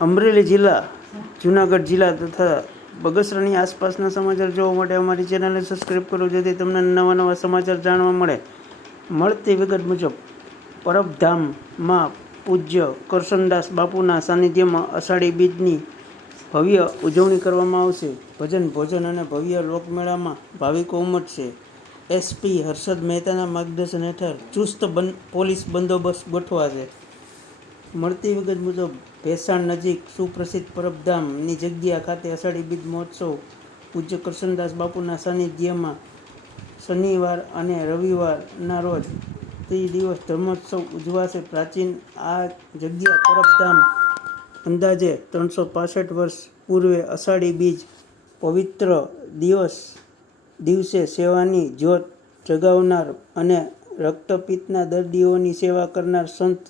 અમરેલી જિલ્લા, જૂનાગઢ જિલ્લા તથા બગસરાની આસપાસના સમાચાર જોવા માટે અમારી ચેનલને સબસ્ક્રાઈબ કરો, જેથી તમને નવા નવા સમાચાર જાણવા મળે. મળતી વિગત મુજબ પરબધામમાં પૂજ્ય કરશનદાસ બાપુના સાનિધ્યમાં અષાઢી બીજની ભવ્ય ઉજવણી કરવામાં આવશે. ભજન, ભોજન અને ભવ્ય લોકમેળામાં ભાવિકો ઉમટશે. એસપી હર્ષદ મહેતાના માર્ગદર્શન હેઠળ ચુસ્ત પોલીસ બંદોબસ્ત ગોઠવાશે. મળતી વિગત મુજબ ભેસાણ નજીક સુપ્રસિદ્ધ પરબધામની જગ્યા ખાતે અષાઢી બીજ મહોત્સવ પૂજ્ય કરશનદાસ બાપુના સાનિધ્યમાં શનિવાર અને રવિવારના રોજ ત્રિદિવસ ધર્મોત્સવ ઉજવાશે. પ્રાચીન આ જગ્યા પરબધામ અંદાજે 365 વર્ષ પૂર્વે અષાઢી બીજ પવિત્ર દિવસે સેવાની જ્યોત જગાવનાર અને રક્તપિત્તના દર્દીઓની સેવા કરનાર સંત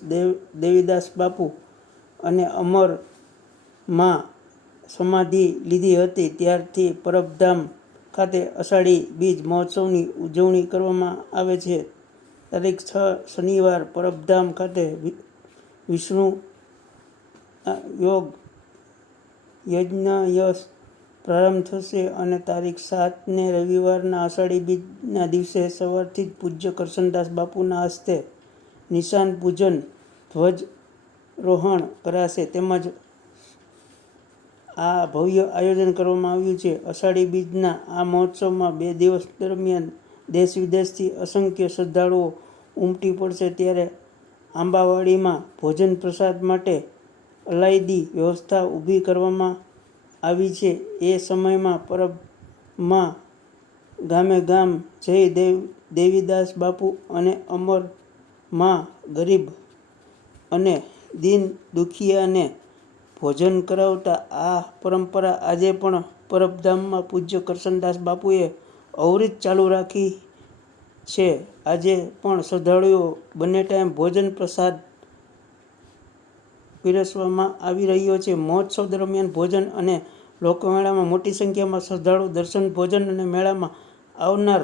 દેવીદાસ બાપુ અને અમરમાં સમાધિ લીધી હતી. ત્યારથી પરબધામ ખાતે અષાઢી બીજ મહોત્સવની ઉજવણી કરવામાં આવે છે. તારીખ 6 શનિવાર પરબધામ ખાતે વિષ્ણુ યોગ યજ્ઞ પ્રારંભ થશે અને તારીખ 7 ને રવિવારના અષાઢી બીજના દિવસે સવારથી જ પૂજ્ય કરશનદાસ બાપુના હસ્તે નિશાન પૂજન, ધ્વજરોહણ કરાશે. તેમજ આ ભવ્ય આયોજન કરવામાં આવ્યું છે. અષાઢી બીજના આ મહોત્સવમાં 2 દિવસ દરમિયાન દેશ વિદેશથી અસંખ્ય શ્રદ્ધાળુઓ ઉમટી પડશે. ત્યારે આંબાવાડીમાં ભોજન પ્રસાદ માટે અલાયદી વ્યવસ્થા ઊભી કરવામાં આવી છે. એ સમયમાં પરબમાં ગામે ગામ જઈ દેવીદાસ બાપુ અને અમરમાં ગરીબ અને દીન દુખિયાને ભોજન કરાવતા આ પરંપરા આજે પણ પરબધામમાં પૂજ્ય કરશનદાસ બાપુએ અવિરત ચાલુ રાખી છે. આજે પણ શ્રદ્ધાળુઓ બંને ટાઈમ ભોજન પ્રસાદ પીરસવામાં આવી રહ્યો છે. મહોત્સવ દરમિયાન ભોજન અને લોકમેળામાં મોટી સંખ્યામાં શ્રદ્ધાળુ દર્શન, ભોજન અને મેળામાં આવનાર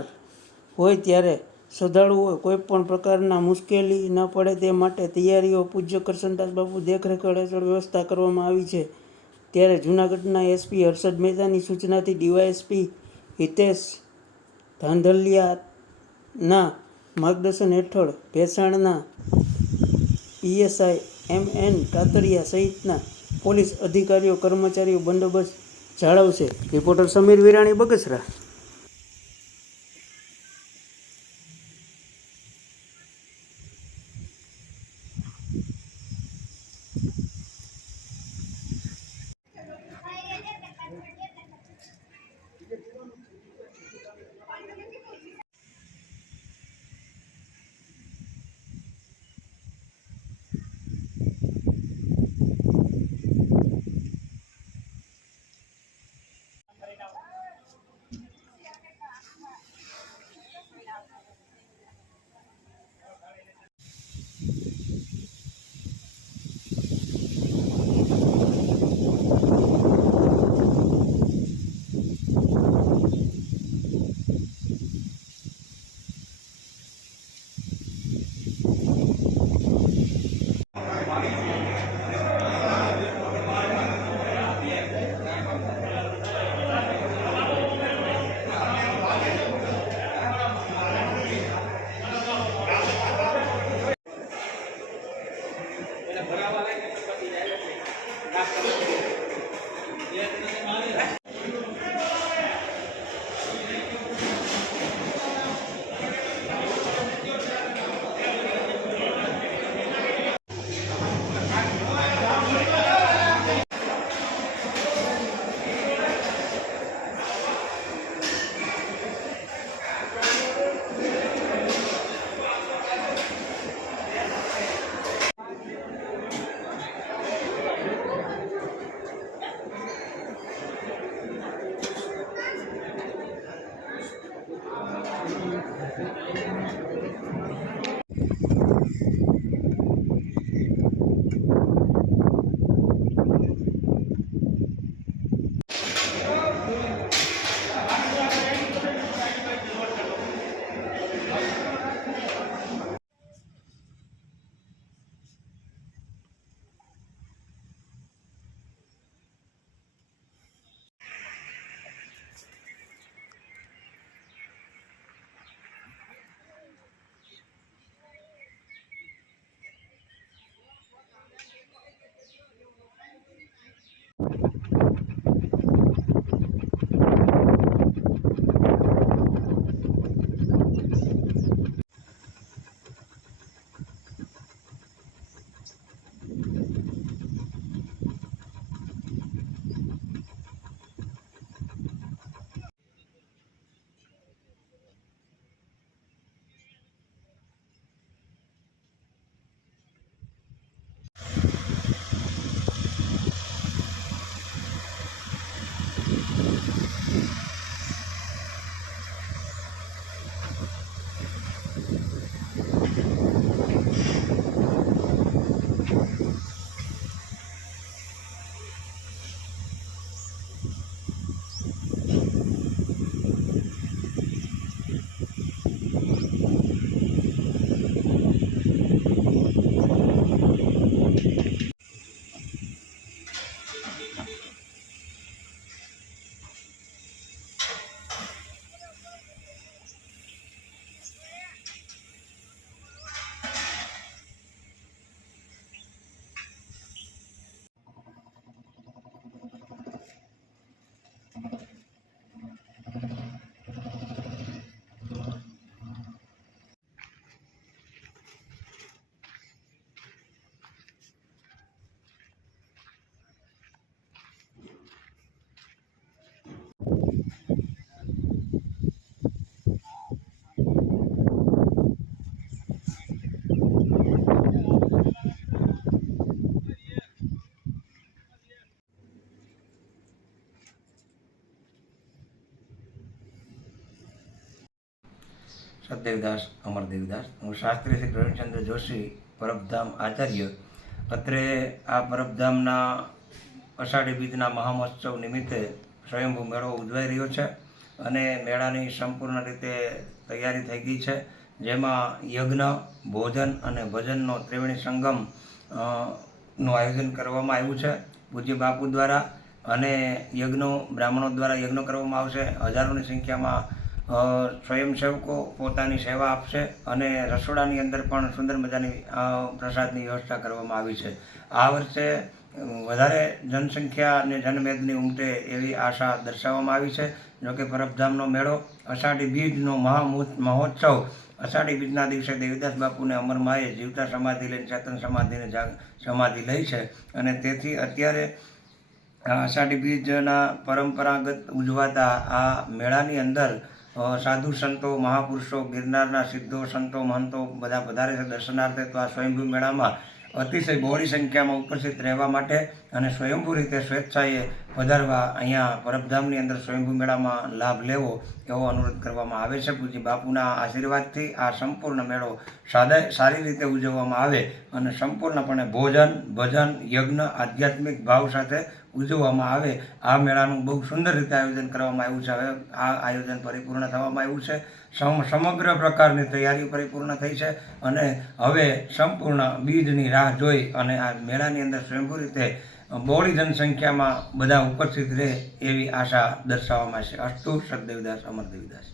હોય ત્યારે શ્રદ્ધાળુઓ કોઈપણ પ્રકારના મુશ્કેલી ન પડે તે માટે તૈયારીઓ પૂજ્ય કરશનદાસ બાપુ દેખરેખ હેઠળ વ્યવસ્થા કરવામાં આવી છે. ત્યારે જૂનાગઢના એસપી હર્ષદ મહેતાની સૂચનાથી ડીવાયએસપી હિતેશ ધાંધલિયાના માર્ગદર્શન હેઠળ ભેસાણના પીએસઆઈ એમએન કાતરિયા સહિતના પોલીસ અધિકારીઓ કર્મચારીઓ બંદોબસ્ત જાળવશે. રિપોર્ટર સમીર વિરાણી, બગસરા. સતદેવદાસ અમરદેવદાસ. હું શાસ્ત્રી શ્રી પ્રવીણચંદ્ર જોશી પરબધામ આચાર્ય. અત્રે આ પરબધામના અષાઢી બીજના મહામહોત્સવ નિમિત્તે સ્વયંભૂ મેળો ઉજવાઈ રહ્યો છે અને મેળાની સંપૂર્ણ રીતે તૈયારી થઈ ગઈ છે, જેમાં યજ્ઞ, ભોજન અને ભજનનો ત્રિવેણી સંગમ નું આયોજન કરવામાં આવ્યું છે પૂજ્ય બાપુ દ્વારા. અને યજ્ઞો બ્રાહ્મણો દ્વારા યજ્ઞ કરવામાં આવશે. હજારોની સંખ્યામાં સ્વયંસેવકો પોતાની સેવા આપશે અને રસોડાની અંદર પણ સુંદર મજાની પ્રસાદની વ્યવસ્થા કરવામાં આવી છે. આ વર્ષે વધારે જનસંખ્યા અને જનમેદની ઉમટે એવી આશા દર્શાવવામાં આવી છે. જોકે પરબધામનો મેળો અષાઢી બીજનો મહોત્સવ અષાઢી બીજના દિવસે દેવીદાસ બાપુને અમરમાએ જીવતા સમાધિ લઈને ચેતન સમાધિ લઈ છે અને તેથી અત્યારે અષાઢી બીજના પરંપરાગત ઉજવાતા આ મેળાની અંદર સાધુ સંતો, મહાપુરુષો, ગિરનારના સિદ્ધો, સંતો, મહંતો બધા પધારે છે દર્શનાર્થે. તો આ સ્વયંભૂ મેળામાં અતિશય બહોળી સંખ્યામાં ઉપસ્થિત રહેવા માટે અને સ્વયંભૂ રીતે સ્વેચ્છાએ પધારવા અહીંયા પરબધામની અંદર સ્વયંભૂ મેળામાં લાભ લેવો એવો અનુરોધ કરવામાં આવે છે. પૂજ્ય બાપુના આશીર્વાદથી આ સંપૂર્ણ મેળો સારી રીતે ઉજવવામાં આવે અને સંપૂર્ણપણે ભોજન, ભજન, યજ્ઞ, આધ્યાત્મિક ભાવ સાથે ઉજવવામાં આવે. આ મેળાનું બહુ સુંદર રીતે આયોજન કરવામાં આવ્યું છે. હવે આ આયોજન પરિપૂર્ણ થવામાં આવ્યું છે. સમગ્ર પ્રકારની તૈયારી પરિપૂર્ણ થઈ છે અને હવે સંપૂર્ણ બીજની રાહ જોઈ અને આ મેળાની અંદર સ્વયંભૂ રીતે બહોળી જનસંખ્યામાં બધા ઉપસ્થિત રહે એવી આશા દર્શાવવામાં છે. અસ્તુ. સતદેવદાસ અમરદેવદાસ.